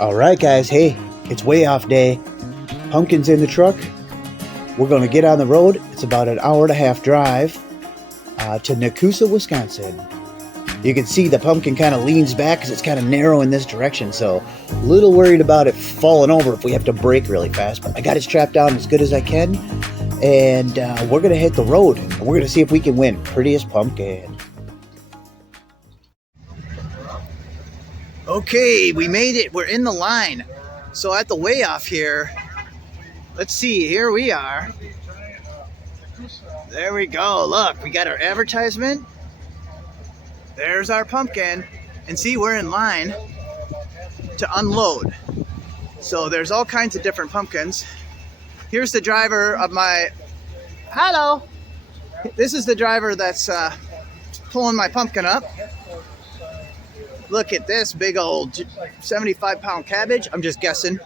All right, guys. Hey, it's way off day. Pumpkin's in the truck. We're going to get on the road. It's about an hour and a half drive to Nekoosa, Wisconsin. You can see the pumpkin kind of leans back because it's kind of narrow in this direction. So a little worried about it falling over if we have to brake really fast. But I got it strapped down as good as I can. And we're going to hit the road. And we're going to see if we can win Prettiest Pumpkin. Okay, we made it. We're in the line. So at the way off here, let's see. Here we are. There we go. Look, we got our advertisement. There's our pumpkin. And see, we're in line to unload. So there's all kinds of different pumpkins. Here's the driver of my... Hello! This is the driver that's pulling my pumpkin up. Look at this big old 75-pound cabbage. I'm just guessing.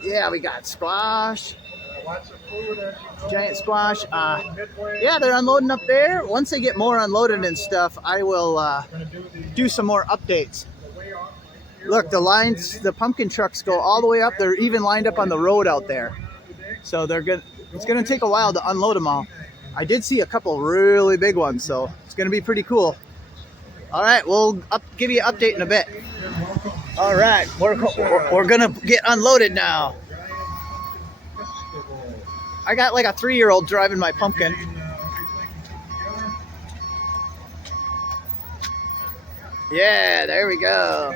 Yeah, we got squash. Giant squash. Yeah, they're unloading up there. Once they get more unloaded and stuff, I will do some more updates. Look, the lines, the pumpkin trucks go all the way up. They're even lined up on the road out there. So they're good. It's going to take a while to unload them all. I did see a couple really big ones, so it's going to be pretty cool. All right, we'll give you an update in a bit. All right, we're going to get unloaded now. I got like a 3-year-old driving my pumpkin. Yeah, there we go.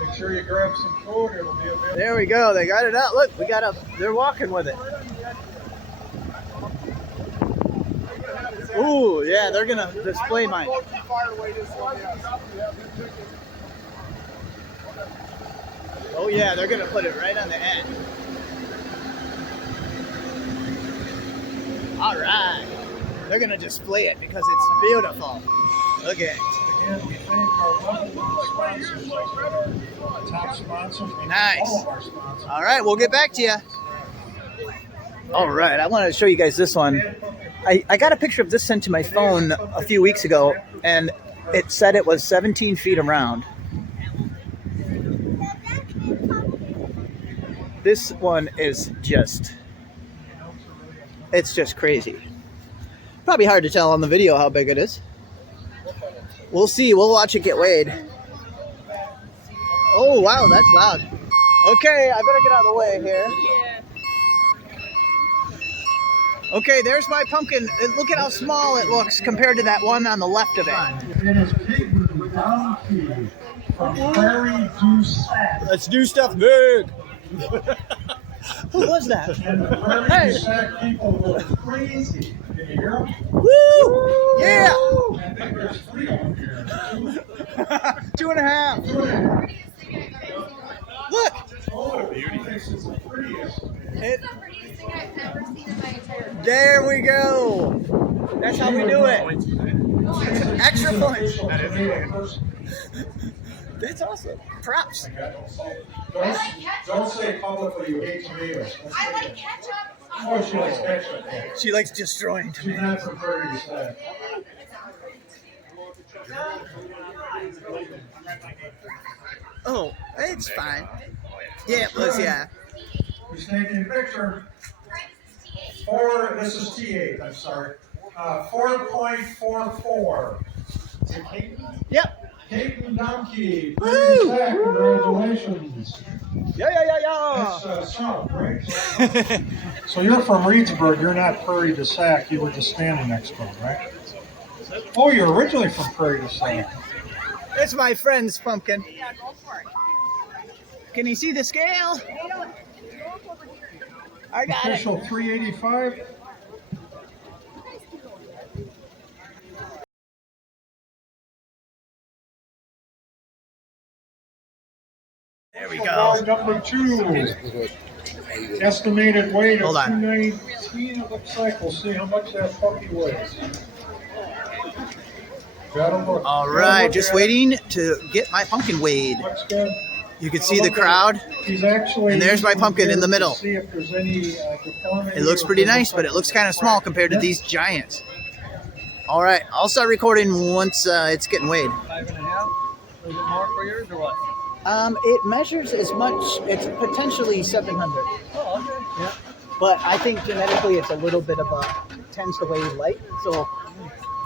Make sure you grab some food. It'll be available. There we go. They got it out. Look, they're walking with it. Ooh, yeah, they're gonna display mine. Oh yeah, they're gonna put it right on the end. All right, they're gonna display it because it's beautiful. Look at it. Again, we thank our wonderful sponsors, top sponsors. Nice. All of our sponsors. All right, we'll get back to you. All right, I want to show you guys this one. I got a picture of this sent to my phone a few weeks ago, and it said it was 17 feet around. This one is it's just crazy. Probably hard to tell on the video how big it is. We'll see. We'll watch it get weighed. Oh, wow, that's loud. Okay, I better get out of the way here. Okay, there's my pumpkin. Look at how small it looks compared to that one on the left of it. It is Peyton Donkey from Prairie du Sac. Let's do stuff big. Who was that? And the Prairie du Sac people go crazy. Can you hear them? Woo! Yeah! I think there's 3 of them here. 2.5. Look! Oh, beauty. This is the prettiest. This is the prettiest thing I've ever seen in my entire life. There we go. That's how we do it. Extra points. That's awesome. Props. Don't say publicly you hate tomatoes. I like ketchup. Oh, she likes ketchup. She likes destroying She's tomatoes. not from Prairie du Sac. Oh, it's fine. Yeah, it was, yeah. He's taking a picture. This is T8, I'm sorry. 4.44. Is it Peyton? Yep. Peyton Donkey. Woo! Congratulations. Yeah. That's south, right? So you're from Reedsburg. You're not Prairie du Sac. You were just standing next to him, right? Oh, you're originally from Prairie du Sac. That's my friend's pumpkin. Yeah, go for it. Can you see the scale? I got it. Official 385. There we go. Number 2. Estimated weight of Hold on. 219. It looks like. We'll see how much that puppy weighs. Gotta look. All right, just waiting to get my pumpkin weighed. Looks good. You can see the crowd. He's actually. And there's my pumpkin in the middle. See if there's any deformity. It looks pretty nice, but it looks kind of small compared to these giants. All right, I'll start recording once it's getting weighed. 5.5? A little bit more for yours or what? It measures as much. It's potentially 700. Oh, okay. Yeah. But I think genetically it's a little bit of tends to weigh light, so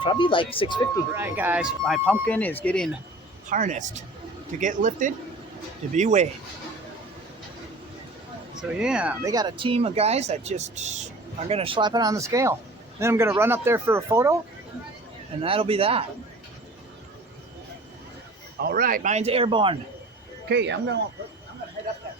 probably like 650. All right, guys, my pumpkin is getting harnessed to get lifted to be weighed. So yeah, they got a team of guys that just are gonna slap it on the scale. Then I'm gonna run up there for a photo, and that'll be that. All right, mine's airborne. Okay, I'm gonna head up there.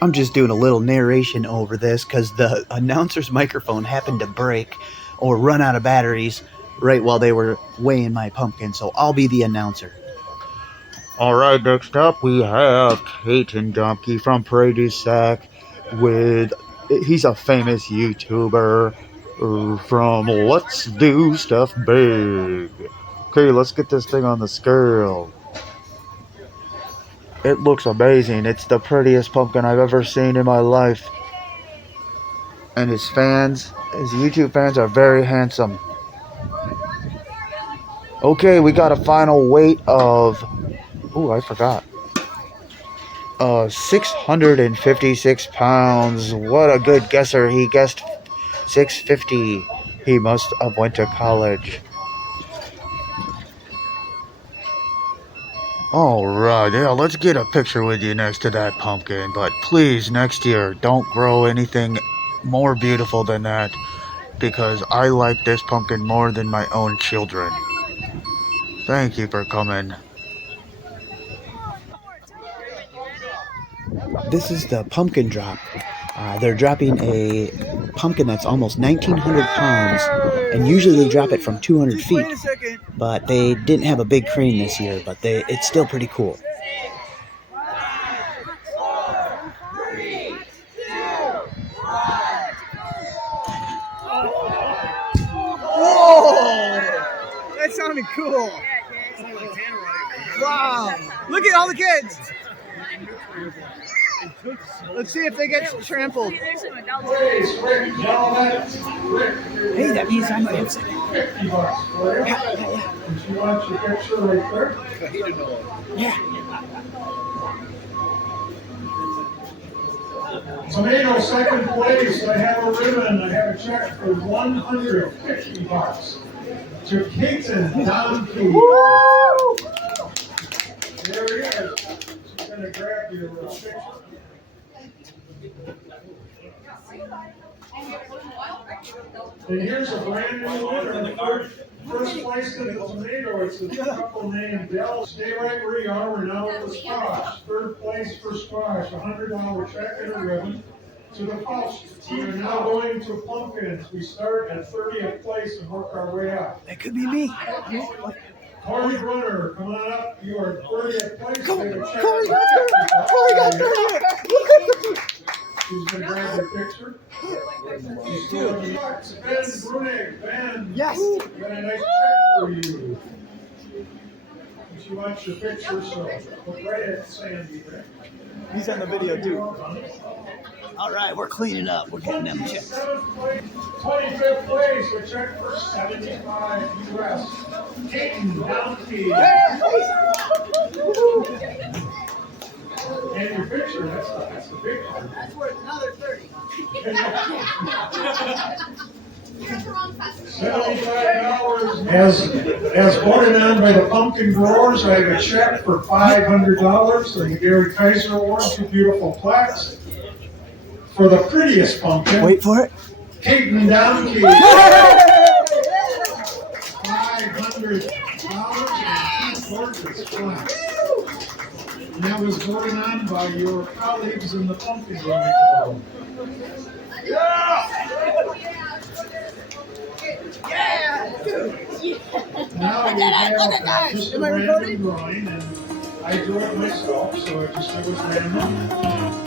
I'm just doing a little narration over this because the announcer's microphone happened to break or run out of batteries right while they were weighing my pumpkin, so I'll be the announcer. All right, next up we have Caton Dumpke from Prairie du Sac he's a famous YouTuber from Let's Do Stuff Big. Okay, let's get this thing on the scale. It looks amazing. It's the prettiest pumpkin I've ever seen in my life. And his YouTube fans are very handsome. Okay, we got a final weight of... Ooh, I forgot. 656 pounds. What a good guesser. He guessed 650. He must have went to college. Alright, yeah, let's get a picture with you next to that pumpkin. But please, next year, don't grow anything more beautiful than that. Because I like this pumpkin more than my own children. Thank you for coming. This is the pumpkin drop. They're dropping a pumpkin that's almost 1,900 pounds, and usually they drop it from 200 feet. But they didn't have a big crane this year, but it's still pretty cool. 3, 2, 1. Whoa! That sounded cool. Wow! Look at all the kids. Let's see if they get trampled. Hey, that means I'm going to $50. You want your picture right there? Yeah. Tomato, second place. I have a ribbon. I have a check for $150 to Caton Dumpke. There he is. She's going to grab your picture. And here's a brand new winner. First place in the tomato, it's a couple named Dell. Stay right where you are. We're now at the squash. Third place for squash, $100 check and a ribbon to the Faust. We're now going to pumpkins. We start at 30th place and work our way up. That could be me. Corey Brunner, come on up. You are 30th place. Corey got 30th. She's going to grab your picture. She's still in the box. Ben Brunig. Ben. Yes. Got a nice check for you. She wants your picture, so look right at Sandy there. He's on the video too. All right, we're cleaning up. We're getting them checks. 25th place, a check for $75 US. Caton Dumpke. And your picture, that's the big one. That's worth another 30. $75. As voted on by the pumpkin growers, I have a check for $500 and the Gary Kaiser Award, 2 beautiful plaques. For the prettiest pumpkin. Wait for it. Caton Dumpke. $500 and 2 gorgeous plaques. And that was voted on by your colleagues in the pumpkin growing world. Now we have just a random drawing, and I drew it myself, so it was random.